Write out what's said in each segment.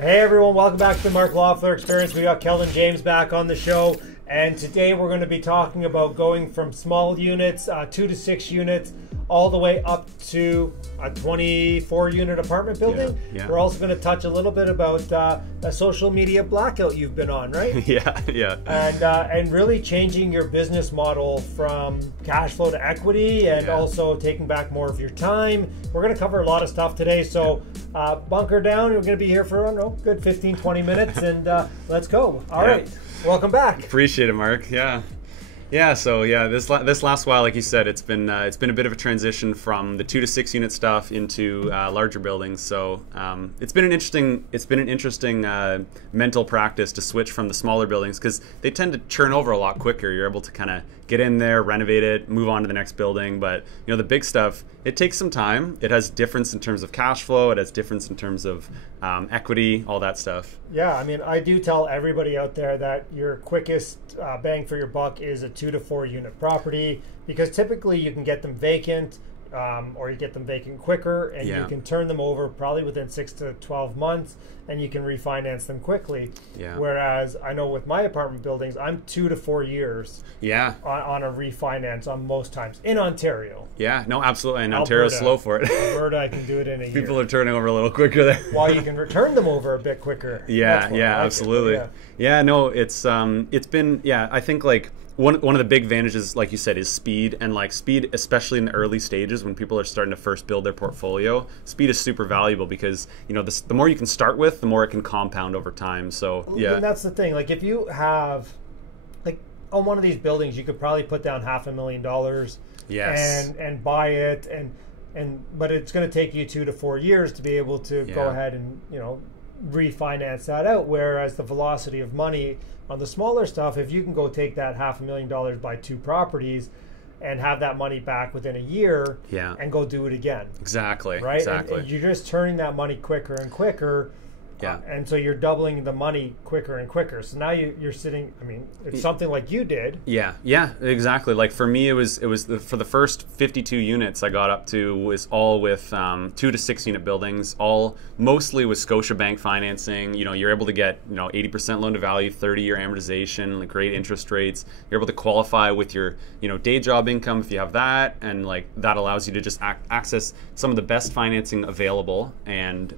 Hey everyone, welcome back to the Mark Loeffler Experience. We got Kellan James back on the show, and today we're going to be talking about going from small units, 2 to 6 units, all the way up to a 24-unit apartment building. Yeah. We're also going to touch a little bit about a social media blackout you've been on, right? Yeah. And really changing your business model from cash flow to equity, and also taking back more of your time. We're going to cover a lot of stuff today, so bunker down. We're going to be here for, I don't know, good 15, 20 minutes, and let's go. All right. Welcome back. Appreciate it, Mark. So this last while, like you said, it's been a bit of a transition from the 2 to 6 unit stuff into larger buildings. So it's been an interesting mental practice to switch from the smaller buildings, because they tend to churn over a lot quicker. You're able to kind of get in there, renovate it, move on to the next building. But you know, the big stuff, it takes some time. It has difference in terms of cash flow. It has difference in terms of equity, all that stuff. Yeah, I mean, I do tell everybody out there that your quickest bang for your buck is a 2 to 4 unit property, because typically you can get them vacant, or you get them vacant quicker, and you can turn them over probably within 6 to 12 months, and you can refinance them quickly. Whereas I know with my apartment buildings, I'm 2 to 4 years on a refinance on most times in Ontario. Yeah, no, absolutely. And Ontario's slow for it. Alberta, I can do it in a year. People are turning over a little quicker there. While you can return them over a bit quicker. Absolutely. No, it's been, I think like one of the big advantages, like you said, is speed. And like speed, especially in the early stages when people are starting to first build their portfolio, speed is super valuable, because you know, the more you can start with, the more it can compound over time. So and that's the thing. Like if you have, like on one of these buildings, you could probably put down $500,000 and buy it, but it's going to take you 2 to 4 years to be able to go ahead and, you know, refinance that out. Whereas the velocity of money on the smaller stuff, if you can go take that $500,000, buy 2 properties, and have that money back within a year, and go do it again. Exactly. Right. Exactly. And you're just turning that money quicker and quicker. And so you're doubling the money quicker and quicker. So now you're sitting, I mean, it's something like you did. Yeah, exactly. Like for me, for the first 52 units I got up to was all with 2 to 6 unit buildings, all mostly with Scotiabank financing. You know, you're able to get, you know, 80% loan to value, 30-year amortization, like great interest rates. You're able to qualify with your, you know, day job income if you have that, and like that allows you to just access some of the best financing available, and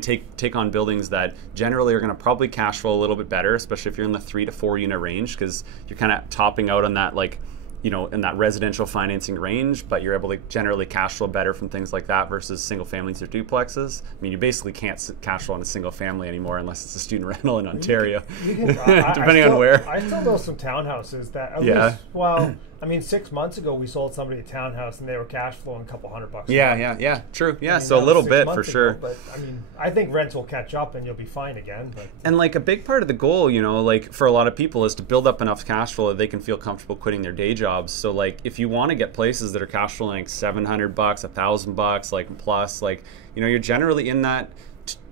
take on buildings that generally are going to probably cash flow a little bit better, especially if you're in the 3 to 4 unit range, because you're kind of topping out on that, like, you know, in that residential financing range, but you're able to generally cash flow better from things like that versus single families or duplexes. I mean, you basically can't cash flow on a single family anymore unless it's a student rental in Ontario, depending on where. I still know some townhouses that, at least, well, I mean, 6 months ago, we sold somebody a townhouse and they were cash flowing a couple $100 Yeah, true. Yeah, I mean, so a little bit for ago, sure. But I mean, I think rents will catch up and you'll be fine again. But. And like a big part of the goal, you know, like for a lot of people, is to build up enough cash flow that they can feel comfortable quitting their day jobs. So like if you want to get places that are cash flowing like $700, $1,000, like plus, like, you know, you're generally in that,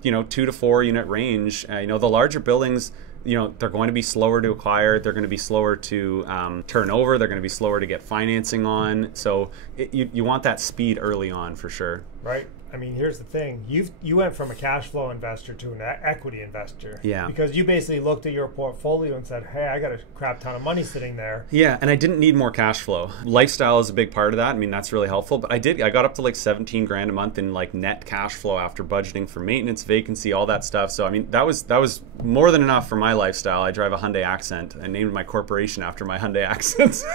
you know, 2 to 4 unit range. You know, the larger buildings, you know, they're going to be slower to acquire. They're going to be slower to turn over. They're going to be slower to get financing on. So you want that speed early on for sure. Right. I mean, here's the thing. You went from a cash flow investor to an equity investor. Yeah. Because you basically looked at your portfolio and said, hey, I got a crap ton of money sitting there. Yeah, and I didn't need more cash flow. Lifestyle is a big part of that. I mean, that's really helpful. But I got up to like 17 grand a month in like net cash flow after budgeting for maintenance, vacancy, all that stuff. So I mean, that was more than enough for my lifestyle. I drive a Hyundai Accent. I named my corporation after my Hyundai Accents.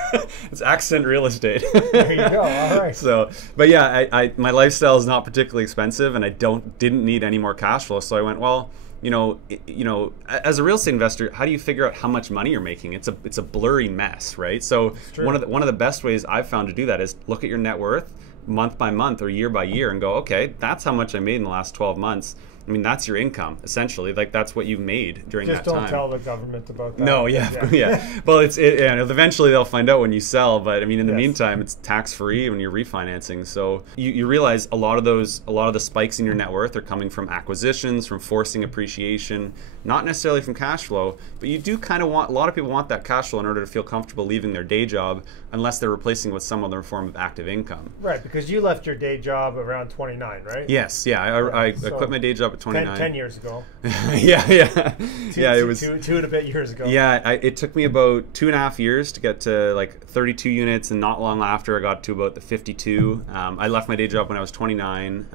It's Accent Real Estate. There you go. All right. So, but yeah, my lifestyle is not particularly expensive, and I didn't need any more cash flow. So I went, well, you know, as a real estate investor, how do you figure out how much money you're making? It's a blurry mess, right? So one of the best ways I've found to do that is look at your net worth month by month or year by year and go, okay, that's how much I made in the last 12 months. I mean, that's your income, essentially. Like, that's what you've made during that time. Just don't tell the government about that. No, yeah. Well, eventually they'll find out when you sell, but I mean, in the meantime, it's tax-free when you're refinancing. So you realize a lot of the spikes in your net worth are coming from acquisitions, from forcing appreciation, not necessarily from cash flow, but you do kind of want, a lot of people want that cash flow in order to feel comfortable leaving their day job, unless they're replacing it with some other form of active income. Right, because you left your day job around 29, right? Yes, yeah. I quit my day job up at 29. 10 years ago. Yeah. It was two and a bit years ago. Yeah, it took me about 2.5 years to get to like 32 units, and not long after I got to about the 52. I left my day job when I was 29.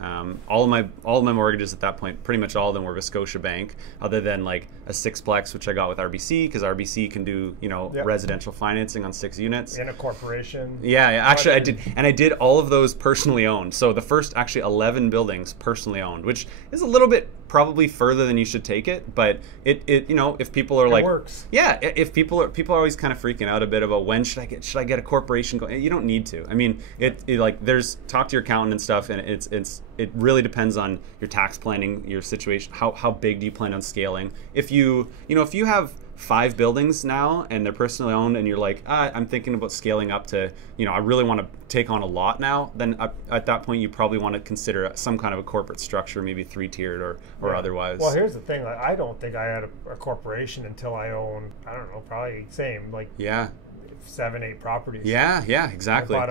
All of my mortgages at that point, pretty much all of them were with Scotiabank, other than like a sixplex which I got with RBC, because RBC can do residential financing on 6 units. In a corporation. Yeah, actually I did, and I did all of those personally owned. So the first actually 11 buildings personally owned, which is a little bit probably further than you should take it, but it if people are like, works. Yeah, if people are always kind of freaking out a bit about when should I get a corporation going. You don't need to. I mean, it like there's talk to your accountant and stuff, and it really depends on your tax planning, your situation, how big do you plan on scaling. If you have 5 buildings now and they're personally owned, and you're like, I'm thinking about scaling up to, I really want to take on a lot now, then at that point you probably want to consider some kind of a corporate structure, maybe 3-tiered or otherwise. Well, here's the thing. Like, I don't think I had a corporation until I owned, I don't know, probably same, like 7-8 properties. Yeah, exactly. I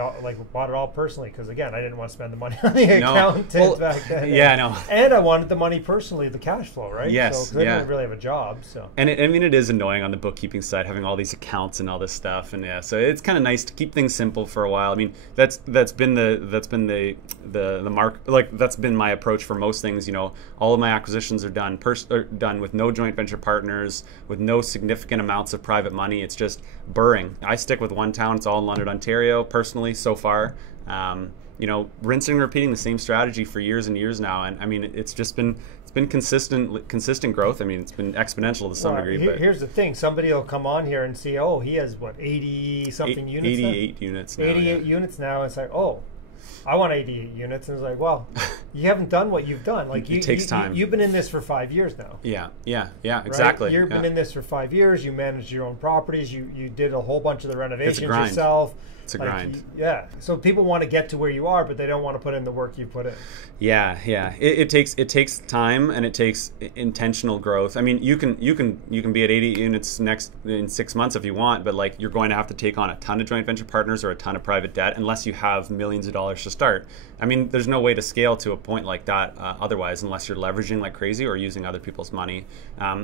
bought it all personally because, again, I didn't want to spend the money on the accountant back then. Yeah, I know. And I wanted the money personally, the cash flow, right? Yes, so, I didn't really have a job. So. And it is annoying on the bookkeeping side, having all these accounts and all this stuff, and so it's kind of nice to keep things simple for a while. I mean, that's been the mark, like that's been my approach for most things. All of my acquisitions are done with no joint venture partners, with no significant amounts of private money. It's just burring. I stick with one town. It's all in London, Ontario, personally, so far. Rinsing and repeating the same strategy for years and years now. And I mean, it's been consistent growth. I mean, it's been exponential to some degree. But here's the thing. Somebody will come on here and see, he has, 80-something units 88 units now. 88 units now. It's like, I want 88 units. And it's like, well, you haven't done what you've done. Like it takes time. You've been in this for 5 years now. Yeah, exactly. Right? You've been in this for 5 years. You managed your own properties. You did a whole bunch of the renovations yourself. It's a grind. Yeah. So people want to get to where you are, but they don't want to put in the work you put in. Yeah. It takes time, and it takes intentional growth. I mean, you can be at 80 units in 6 months if you want, but like you're going to have to take on a ton of joint venture partners or a ton of private debt unless you have millions of dollars to start. I mean, there's no way to scale to a point like that otherwise, unless you're leveraging like crazy or using other people's money.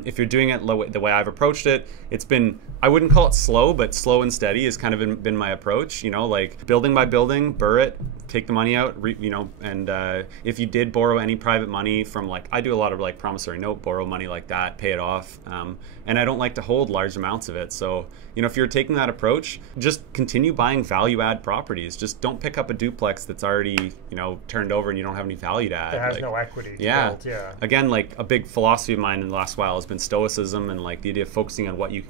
If you're doing it the way I've approached it, it's been, I wouldn't call it slow, but slow and steady has kind of been my approach. Like building by building, burr it, take the money out, and if you did borrow any private money from, like, I do a lot of like promissory note, borrow money like that, pay it off, and I don't like to hold large amounts of it. So if you're taking that approach, just continue buying value add properties. Just don't pick up a duplex that's already turned over and you don't have any value to add. It has no equity to build. Yeah. Again, like a big philosophy of mine in the last while has been stoicism, and like the idea of focusing on what you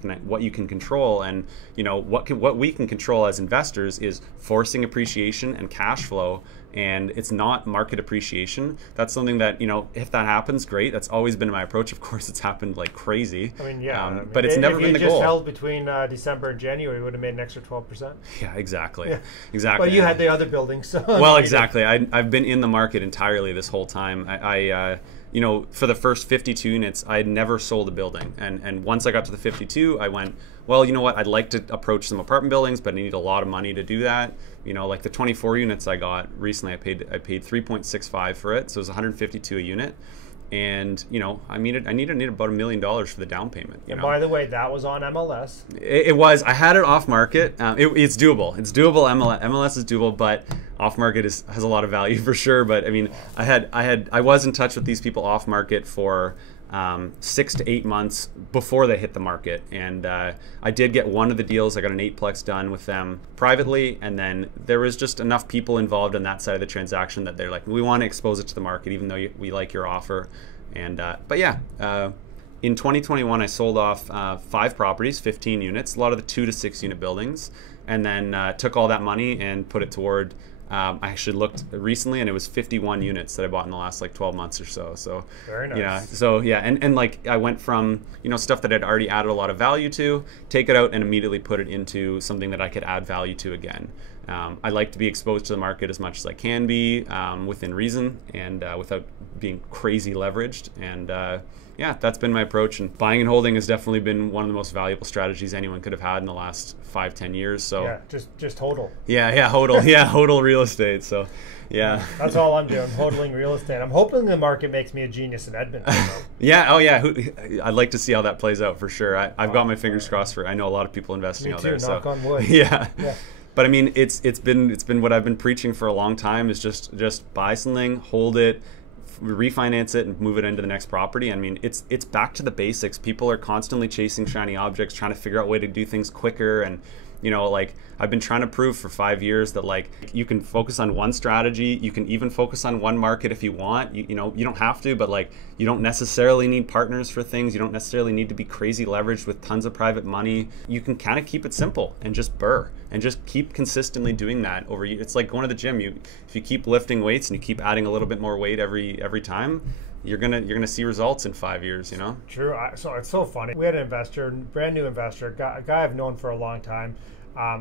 can control, and what we can control as investors is forcing appreciation and cash flow. And it's not market appreciation. That's something that, if that happens, great. That's always been my approach. Of course, it's happened like crazy. I mean, but it's never been the goal. If you just held between December and January, you would have made an extra 12%. Yeah, exactly. Yeah. Exactly. Well, you had the other buildings. So well, exactly. I've been in the market entirely this whole time. I for the first 52 units, I had never sold a building. And once I got to the 52, I went, well, you know what? I'd like to approach some apartment buildings, but I need a lot of money to do that. Like the 24 units I got recently, I paid 3.65 for it, so it was 152 a unit. And I needed about $1 million for the down payment. And by the way, that was on MLS. It was. I had it off market. It's doable. It's doable. MLS is doable, but off market has a lot of value for sure. But I mean, I was in touch with these people off market for 6 to 8 months before they hit the market, and I did get one of the deals. I got an 8plex done with them privately, and then there was just enough people involved on that side of the transaction that they're like, we want to expose it to the market, even though we like your offer. And but yeah, in 2021 I sold off 5 properties, 15 units, a lot of the 2 to 6 unit buildings, and then took all that money and put it toward I actually looked recently, and it was 51 units that I bought in the last like 12 months or so. So very nice. Yeah. So yeah, and like I went from stuff that I'd already added a lot of value to, take it out and immediately put it into something that I could add value to again. I like to be exposed to the market as much as I can be, within reason, and without being crazy leveraged. And yeah, that's been my approach. And buying and holding has definitely been one of the most valuable strategies anyone could have had in the last 5-10 years. So yeah, just hodl. Yeah, hodl. Yeah, hodl real estate. So yeah, that's all I'm doing, hodling real estate. I'm hoping the market makes me a genius in Edmonton. Yeah, oh yeah, I'd like to see how that plays out for sure. I've got my fingers crossed for. I know a lot of people investing me out too, there. knock on wood. Yeah. But I mean, it's been what I've been preaching for a long time, is just buy something, hold it, refinance it, and move it into the next property. I mean, it's back to the basics. People are constantly chasing shiny objects, trying to figure out a way to do things quicker. And you know, like, I've been trying to prove for 5 years that, like, you can focus on one strategy. You can even focus on one market if you want. You know, you don't have to, but, like, you don't necessarily need partners for things. You don't necessarily need to be crazy leveraged with tons of private money. You can kind of keep it simple and just burr and just keep consistently doing that over. It's like going to the gym. If you keep lifting weights and you keep adding a little bit more weight every time, you're gonna see results in 5 years. You know. True. So it's so funny. We had an investor, brand new investor, a guy I've known for a long time.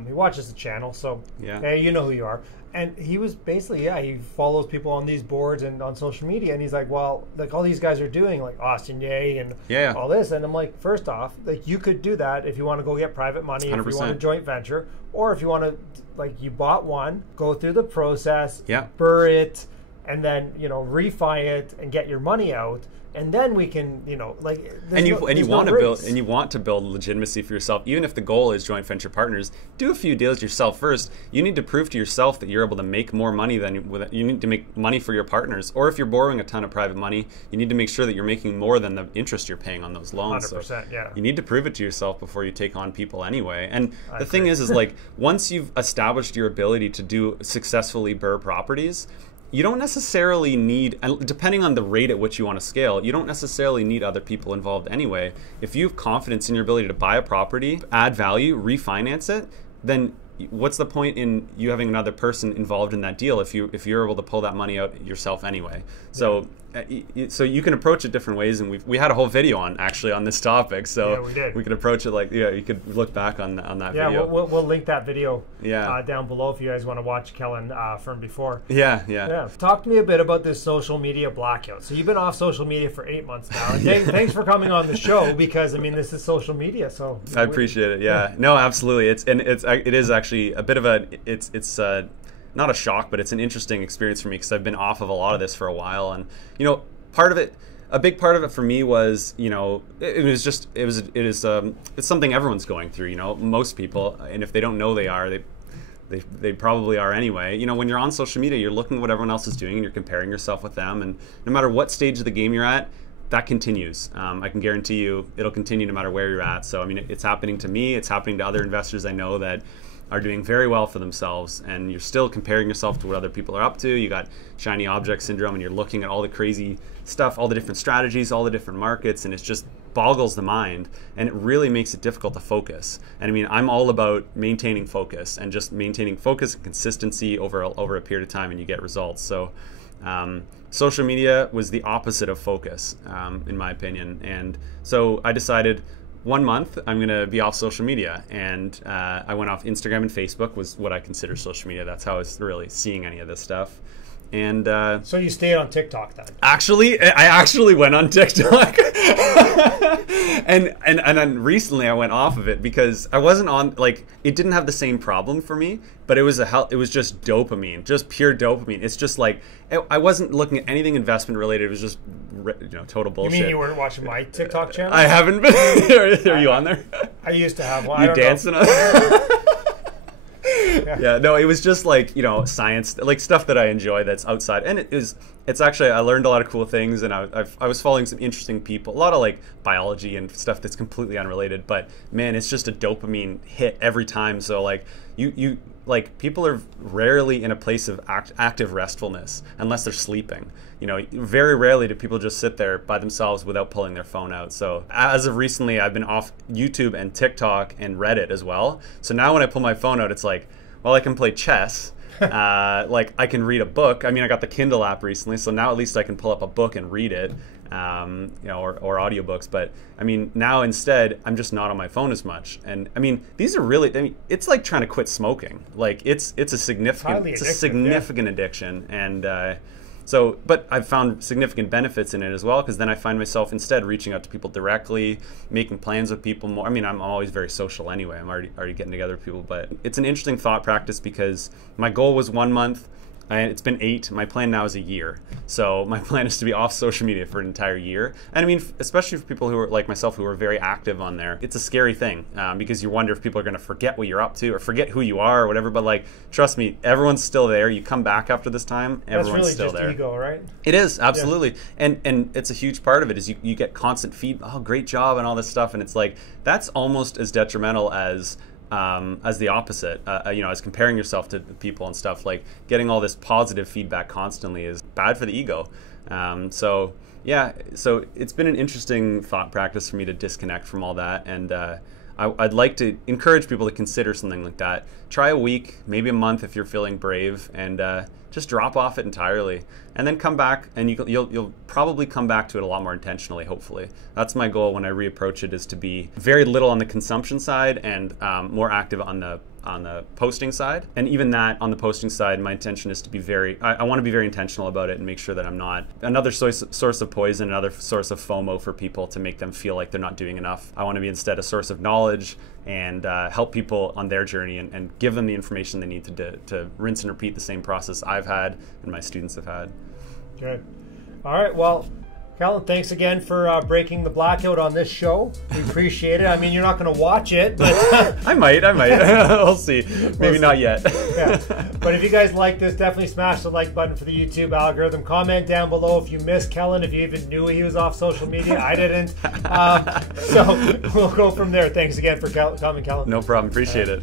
He watches the channel, so hey, you know who you are. And he was basically, he follows people on these boards and on social media, and he's like, well, like, all these guys are doing, like Austin Ye and all this. And I'm like, first off, like, you could do that if you want to go get private money, 100%. If you want a joint venture, or if you want to, like, you bought one, go through the process, burr it, and then, you know, refi it and get your money out. And then we can, you know, like, you want to build legitimacy for yourself. Even if the goal is joint venture partners, do a few deals yourself first. You need to prove to yourself that you're able to make more money than you need to make money for your partners. Or if you're borrowing a ton of private money, you need to make sure that you're making more than the interest you're paying on those loans. 100%, so yeah. You need to prove it to yourself before you take on people anyway. And the thing is like, once you've established your ability to do successfully burr properties, you don't necessarily need, depending on the rate at which you want to scale, you don't necessarily need other people involved anyway. If you have confidence in your ability to buy a property, add value, refinance it, then what's the point in you having another person involved in that deal if you're able to pull that money out yourself anyway? So so you can approach it different ways, and we had a whole video on this topic. So we did. We could approach it like you could look back on that video. We'll link that video down below if you guys want to watch Kellan from before. Yeah. Talk to me a bit about this social media blackout. So you've been off social media for 8 months now, and thanks for coming on the show, because I mean, this is social media. So I appreciate it. Yeah, no, absolutely. It is actually a bit of not a shock, but it's an interesting experience for me, because I've been off of a lot of this for a while. And, you know, a big part of it for me was, you know, it's something everyone's going through, you know, most people. And if they don't know they probably are anyway. You know, when you're on social media, you're looking at what everyone else is doing and you're comparing yourself with them. And no matter what stage of the game you're at, that continues. I can guarantee you it'll continue no matter where you're at. So, I mean, it's happening to me. It's happening to other investors I know that are doing very well for themselves, and you're still comparing yourself to what other people are up to. You got shiny object syndrome, and you're looking at all the crazy stuff, all the different strategies, all the different markets, and it just boggles the mind, and it really makes it difficult to focus. And I mean, I'm all about maintaining focus and just maintaining focus and consistency over a period of time, and you get results. So social media was the opposite of focus, in my opinion. And so I decided 1 month I'm going to be off social media, and I went off Instagram and Facebook was what I consider social media. That's how I was really seeing any of this stuff. And so you stayed on TikTok then? Actually, I actually went on TikTok, and then recently I went off of it because I wasn't on, like, it didn't have the same problem for me, but it was just dopamine, just pure dopamine. It's just like I wasn't looking at anything investment related. It was just, you know, total bullshit. You mean you weren't watching my TikTok channel? I haven't been. Are you on there? I used to have one. You dancing on? Yeah, no, it was just like, you know, science, like stuff that I enjoy that's outside. And it's actually, I learned a lot of cool things, and I was following some interesting people, a lot of like biology and stuff that's completely unrelated, but man, it's just a dopamine hit every time. So like you like, people are rarely in a place of active restfulness unless they're sleeping. You know, very rarely do people just sit there by themselves without pulling their phone out. So as of recently, I've been off YouTube and TikTok and Reddit as well. So now when I pull my phone out, it's like, well, I can play chess. Like, I can read a book. I mean, I got the Kindle app recently, so now at least I can pull up a book and read it. or audiobooks. But I mean, now instead, I'm just not on my phone as much. And I mean, these are really, I mean, it's like trying to quit smoking. Like it's a significant addiction. And but I've found significant benefits in it as well, because then I find myself instead reaching out to people directly, making plans with people more. I mean, I'm always very social anyway. I'm already getting together with people. But it's an interesting thought practice, because my goal was 1 month. And it's been 8. My plan now is a year. So my plan is to be off social media for an entire year. And I mean, especially for people who are like myself, who are very active on there, it's a scary thing, because you wonder if people are going to forget what you're up to or forget who you are or whatever. But like, trust me, everyone's still there. You come back after this time, everyone's really still there. That's really just ego, right? It is, absolutely. Yeah. And it's a huge part of it is you get constant feedback. Oh, great job and all this stuff. And it's like, that's almost as detrimental as the opposite, as comparing yourself to people and stuff. Like, getting all this positive feedback constantly is bad for the ego. So it's been an interesting thought practice for me to disconnect from all that. And I'd like to encourage people to consider something like that. Try a week, maybe a month if you're feeling brave, and just drop off it entirely, and then come back, and you'll probably come back to it a lot more intentionally, hopefully. That's my goal when I reapproach it, is to be very little on the consumption side and more active on the posting side. And even that, on the posting side, my intention is to be I want to be very intentional about it and make sure that I'm not another source of poison, another source of FOMO for people to make them feel like they're not doing enough. I want to be instead a source of knowledge and help people on their journey and give them the information they need to rinse and repeat the same process I've had and my students have had. Good. All right. Well, Kellan, thanks again for breaking the blackout on this show. We appreciate it. I mean, you're not going to watch it, but I might. We'll see. Maybe not yet. Yeah. But if you guys like this, definitely smash the like button for the YouTube algorithm. Comment down below if you missed Kellan, if you even knew he was off social media. I didn't. So we'll go from there. Thanks again for coming, Kellan. No problem. Appreciate it.